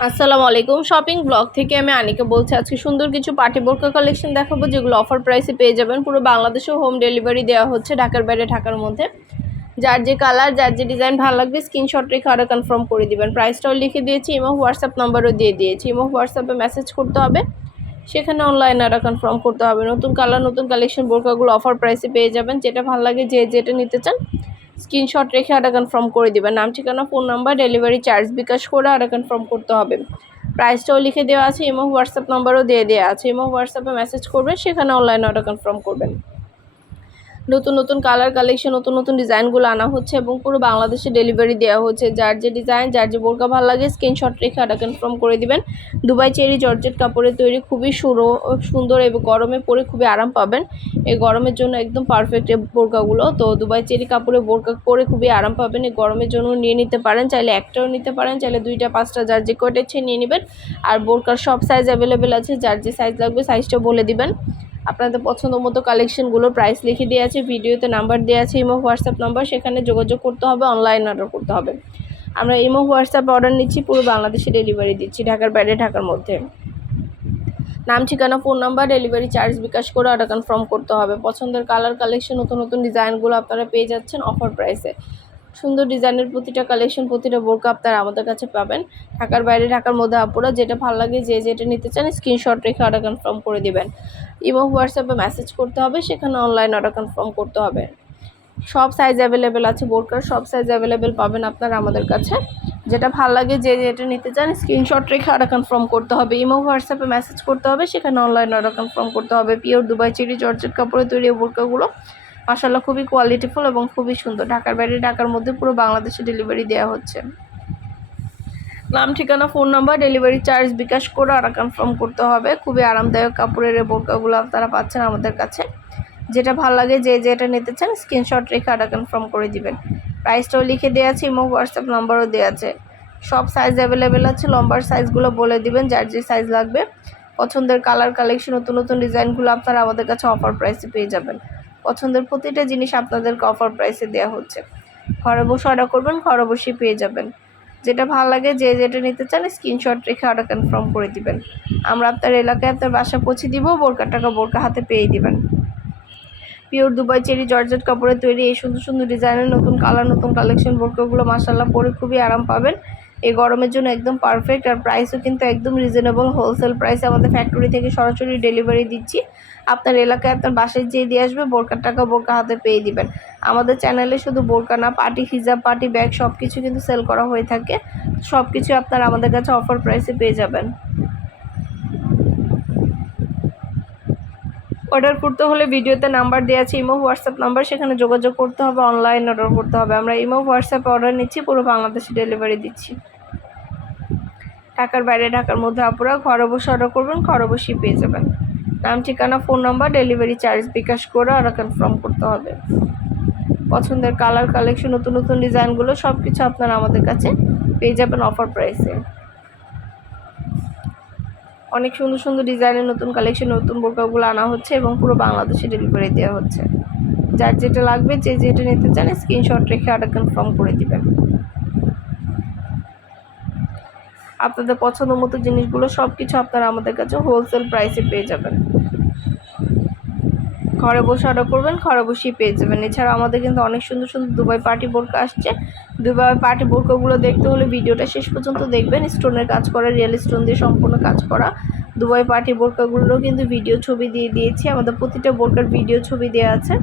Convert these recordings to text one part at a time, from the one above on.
আসসালামু আলাইকুম। Shopping blog থেকে আমি আনিকা বলছি, আজকে সুন্দর কিছু পার্টি বোরকা কালেকশন দেখাবো, যেগুলো অফার প্রাইসে পেয়ে যাবেন। পুরো বাংলাদেশেও হোম ডেলিভারি দেওয়া হচ্ছে, ঢাকার বাইরে, ঢাকার মধ্যে। যার যে কালার যার যে ডিজাইন ভালো লাগবে স্ক্রিনশট রেখে আরও কনফার্ম করে দিবেন। প্রাইসটাও লিখে দিয়েছি এবং হোয়াটসঅ্যাপ নাম্বারও দিয়ে দিয়েছি। এবং হোয়াটসঅ্যাপে মেসেজ করতে হবে, সেখানে অনলাইনে আরও কনফার্ম করতে হবে। নতুন কালার নতুন কালেকশন বোরকাগুলো অফার প্রাইসে পেয়ে যাবেন। যেটা ভালো লাগে, যে যেটা নিতে চান স্ক্রিনশট রেখে আটা কনফার্ম করে দিবেন। নাম, ঠিকানা phone number delivery charge bKash করে আটা কনফার্ম করতে হবে। প্রাইসটাও লিখে দেওয়া আছে এমও হোয়াটসঅ্যাপ নাম্বারও দিয়ে দেওয়া আছে। এমও হোয়াটসঅ্যাপে মেসেজ করবেন, সেখানে অনলাইনে অর্ডার কনফার্ম করবেন। নতুন নতুন কালার কালেকশন নতুন নতুন ডিজাইনগুলো আনা হচ্ছে এবং পুরো বাংলাদেশে ডেলিভারি দেওয়া হচ্ছে। যার যে ডিজাইন যার যে বোরকা ভালো লাগে স্ক্রিনশট রেখে অর্ডার কনফার্ম করে দিবেন। দুবাই চেরি জর্জেট কাপড়ের তৈরি খুবই সুরো, সুন্দর এবং গরমে পরে খুবই আরাম পাবেন। এই গরমের জন্য একদম পারফেক্ট এই বোরকাগুলো। তো দুবাই চেরি কাপড়ে বোরকা পরে খুবই আরাম পাবেন। এই গরমের জন্য নিয়ে নিতে পারেন, চাইলে একটাও নিতে পারেন, চাইলে দুইটা, পাঁচটা, যার যে কয়টা নিয়ে নেবেন। আর বোরকার সব সাইজ অ্যাভেলেবেল আছে, যার যে সাইজ লাগবে সাইজটা বলে দিবেন। আপনাদের পছন্দ মতো কালেকশনগুলোর প্রাইস লিখে দেওয়া আছে, ভিডিওতে নাম্বার দেওয়া আছে ইমো হোয়াটসঅ্যাপ নাম্বার সেখানে যোগাযোগ করতে হবে অনলাইন অর্ডার করতে হবে। আমরা ইমো হোয়াটসঅ্যাপ অর্ডার নিচ্ছি, পুরো বাংলাদেশে ডেলিভারি দিচ্ছি, ঢাকার বাইরে, ঢাকার মধ্যে। নাম, ঠিকানা phone number delivery charge bKash করে অর্ডার কনফার্ম করতে হবে। পছন্দের কালার কালেকশন নতুন নতুন ডিজাইনগুলো আপনারা পেয়ে যাচ্ছেন অফার প্রাইসে সুন্দর ডিজাইনের প্রতিটা কালেকশন প্রতিটা বোরকা আপনারা আমাদের কাছে পাবেন। ঢাকার বাইরে, ঢাকার মধ্যে আপুরা যেটা ভালো লাগে, যে যেটা নিতে চান স্ক্রিনশট রেখে অর্ডার কনফার্ম করে দেবেন। এবং হোয়াটসঅ্যাপে মেসেজ করতে হবে, সেখানে অনলাইন অর্ডার কনফার্ম করতে হবে। সব সাইজ অ্যাভেলেবেল আছে বোরকার, সব সাইজ অ্যাভেলেবেল পাবেন আপনারা আমাদের কাছে। যেটা ভালো লাগে, যে যেটা নিতে চান স্ক্রিনশট রেখে অর্ডার কনফার্ম করতে হবে। ইমো হোয়াটসঅ্যাপে মেসেজ করতে হবে, সেখানে অনলাইন অর্ডার কনফার্ম করতে হবে। পিওর দুবাই চিরি জর্জেট কাপড়ে তৈরি বোরকাগুলো। মাসাল্লাহ খুবই কোয়ালিটিফুল এবং খুবই সুন্দর। ঢাকার বাইরে, ঢাকার মধ্যে পুরো বাংলাদেশে ডেলিভারি দেওয়া হচ্ছে। নাম, ঠিকানা phone number delivery charge bKash করে আর কনফার্ম করতে হবে। খুবই আরামদায়ক কাপড়ের বোরকাগুলো আপনারা পাচ্ছেন আমাদের কাছে। যেটা ভালো লাগে, যে যেটা নিতে চান স্ক্রিনশট রেখে আটা কনফার্ম করে দিবেন। প্রাইসটাও লিখে দেওয়া আছে ইমো হোয়াটসঅ্যাপ নাম্বারও দেওয়া আছে। সব সাইজ অ্যাভেলেবেল আছে, লম্বার সাইজগুলো বলে দিবেন, যার যে সাইজ লাগবে। পছন্দের কালার কালেকশন নতুন নতুন ডিজাইনগুলো আপনারা আমাদের কাছে অফার প্রাইসে পেয়ে যাবেন। পছন্দের প্রতিটা জিনিস আপনাদেরকে অফার প্রাইসে দেওয়া হচ্ছে। ঘরে বসে অর্ডার করবেন ঘরে বসেই পেয়ে যাবেন। যেটা ভালো লাগে, যে যেটা নিতে চান স্ক্রিনশট রেখে অর্ডার কনফার্ম করে দিবেন। আমরা আপনার এলাকায় আপনার বাসা পৌঁছে দিব বোরকা টাকা বোরকা হাতে পেয়ে দিবেন। পিওর দুবাই চেরি জর্জেট কাপড়ের তৈরি এই সুন্দর সুন্দর ডিজাইনের নতুন কালার নতুন কালেকশন বোরকাগুলো মাসাল্লাহ পরে খুবই আরাম পাবেন। এই গরমের জন্য একদম পারফেক্ট আর প্রাইসও কিন্তু একদম রিজনেবল হোলসেল প্রাইসে আমাদের ফ্যাক্টরি থেকে সরাসরি ডেলিভারি দিচ্ছি। আপনার এলাকায় আপনার বাসায় যেয়ে দিয়ে আসবে, বোরকার টাকা বোরকা হাতে পেয়ে দিবেন। আমাদের চ্যানেলে শুধু বোরকা না পার্টি হিজাব পার্টি ব্যাগ সব কিছু কিন্তু সেল করা হয়ে থাকে। সব কিছু আপনারা আমাদের কাছে অফার প্রাইসে পেয়ে যাবেন। অর্ডার করতে হলে ভিডিওতে নাম্বার দেওয়া আছে ইমো হোয়াটসঅ্যাপ নাম্বার সেখানে যোগাযোগ করতে হবে অনলাইন অর্ডার করতে হবে। আমরা ইমো হোয়াটসঅ্যাপে অর্ডার নিচ্ছি, পুরো বাংলাদেশে ডেলিভারি দিচ্ছি। ঢাকার বাইরে, ঢাকার মধ্যে আপুরা ঘরে বসে অর্ডার করবেন, ঘরে বসেই পেয়ে যাবেন। নাম, ঠিকানা, phone number, delivery charge bKash করে অর্ডার কনফার্ম করতে হবে। পছন্দের কালার কালেকশন নতুন নতুন ডিজাইনগুলো সব কিছু আপনারা আমাদের কাছে পেয়ে যাবেন অফার প্রাইসে অনেক সুন্দর সুন্দর ডিজাইনের নতুন কালেকশন নতুন বোরকাগুলো আনা হচ্ছে এবং পুরো বাংলাদেশে ডেলিভারি দেওয়া হচ্ছে। যার যেটা লাগবে, যে যেটা নিতে চান স্ক্রিনশট রেখে অর্ডার কনফার্ম করে দিবেন। আপনাদের পছন্দ মতো জিনিসগুলো সব কিছু আপনারা আমাদের কাছে হোলসেল প্রাইসে পেয়ে যাবেন। ঘরে বসে অর্ডার করবেন, ঘরে বসেই পেয়ে যাবেন। এছাড়া আমাদের কিন্তু অনেক সুন্দর সুন্দর দুবাই পার্টি বোরকা আসছে। দুবাই পার্টি বোরকাগুলো দেখতে হলে ভিডিওটা শেষ পর্যন্ত দেখবেন। স্টোনের কাজ করা রিয়েল স্টোন দিয়ে সম্পূর্ণ কাজ করা। দুবাই পার্টি বোরকাগুলোরও কিন্তু ভিডিও ছবি দিয়ে দিয়েছি। আমাদের প্রতিটা বোরকার ভিডিও ছবি দেওয়া আছে।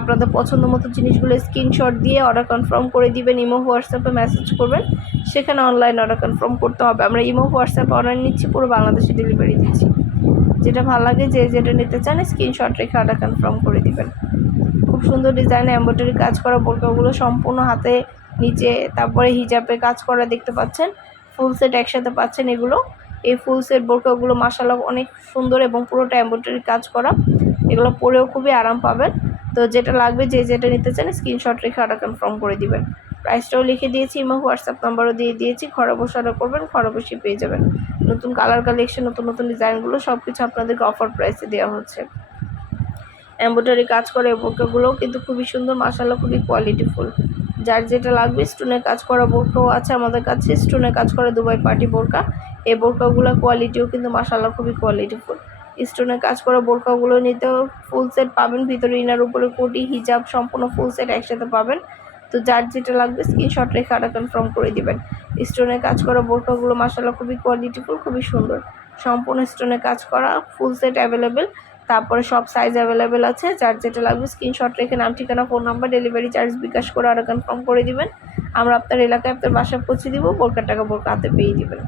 আপনাদের পছন্দ মতো জিনিসগুলো স্ক্রিনশট দিয়ে অর্ডার কনফার্ম করে দিবেন, ইমো হোয়াটসঅ্যাপে মেসেজ করবেন। সেখানে অনলাইন অর্ডার কনফার্ম করতে হবে। আমরা ইমো হোয়াটসঅ্যাপে অর্ডার নিচ্ছি, পুরো বাংলাদেশে ডেলিভারি দিচ্ছি। যেটা ভালো লাগে, যে যেটা নিতে চান স্ক্রিনশট রেখে অর্ডার কনফার্ম করে দিবেন। খুব সুন্দর ডিজাইনে এম্ব্রয়ডারি কাজ করা বোরকাগুলো সম্পূর্ণ হাতে নিচে, তারপরে হিজাবে কাজ করা দেখতে পাচ্ছেন। ফুল সেট একসাথে পাচ্ছেন এগুলো। এই ফুল সেট বোরকাগুলো মাসাল্লাহ অনেক সুন্দর এবং পুরোটা এম্ব্রয়ডারি কাজ করা। এগুলো পরেও খুবই আরাম পাবেন। তো যেটা লাগবে যে যেটা নিতে চান স্ক্রিনশট রেখে অর্ডার কনফার্ম করে দিবেন। প্রাইসটাও লিখে দিয়েছি এবং হোয়াটসঅ্যাপ নাম্বারও দিয়ে দিয়েছি ঘরে বসে অর্ডার করবেন ঘরে বসে পেয়ে যাবেন। নতুন কালার কালেকশন নতুন নতুন ডিজাইনগুলো সব কিছু আপনাদেরকে অফার প্রাইসে দেওয়া হচ্ছে। এম্ব্রয়ডারি কাজ করে বোরকাগুলোও কিন্তু খুবই সুন্দর মাসাল্লাহ খুবই কোয়ালিটিফুল যার যেটা লাগবে স্টোনের কাজ করা বোরকাও আছে আমাদের কাছে। স্টোনের কাজ করা দুবাই পার্টি বোরকা। এই বোরকাগুলোর কোয়ালিটিও কিন্তু মাসাল্লাহ খুবই কোয়ালিটিফুল স্টোনের কাজ করা বোরকাগুলো নিতেও ফুল সেট পাবেন। ভিতরে ইনার উপরে কোটি হিজাব সম্পূর্ণ ফুল সেট একসাথে পাবেন। তো যার যেটা লাগবে স্ক্রিনশট রেখে আটা কনফার্ম করে দিবেন। স্টোনের কাজ করা বোরকাগুলো মাসাল্লাহ খুবই কোয়ালিটিফুল খুবই সুন্দর। সম্পূর্ণ স্টোনের কাজ করা ফুল সেট অ্যাভেলেবেল তারপরে সব সাইজ অ্যাভেলেবেল আছে। যার যেটা লাগবে স্ক্রিনশট রেখে নাম, ঠিকানা phone number delivery charge bKash করে আরও কনফার্ম করে দিবেন। আমরা আপনার এলাকায় আপনার বাসা পৌঁছে দিব বোরকার টাকা বোরকা হাতে পেয়ে দিবেন।